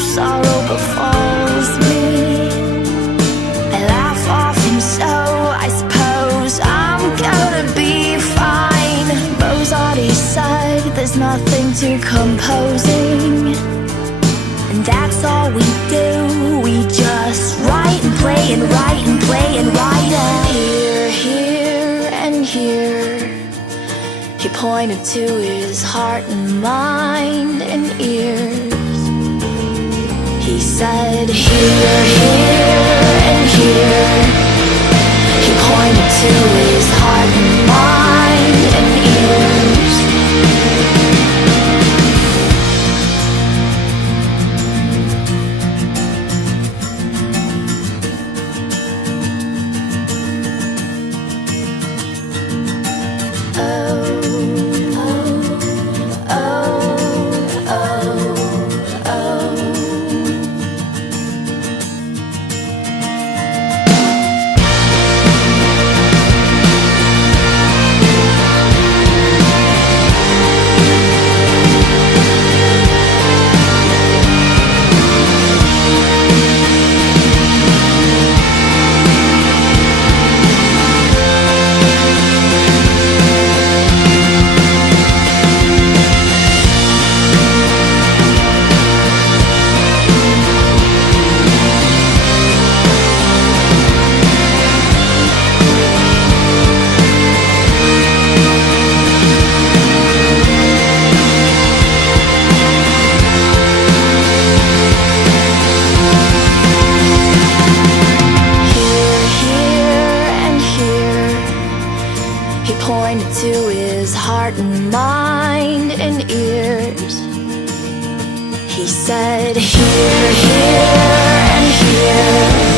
sorrow befalls me. I laugh often, so I suppose I'm gonna be fine. Rosati said there's nothing too composing, and that's all we do. We just write and play and write and play and write. And here, here, and here, he pointed to his heart and mind and ears. He said, here, here, and here. He pointed to his heart and mind and ears. Pointed to his heart and mind and ears. He said, here, here, and here.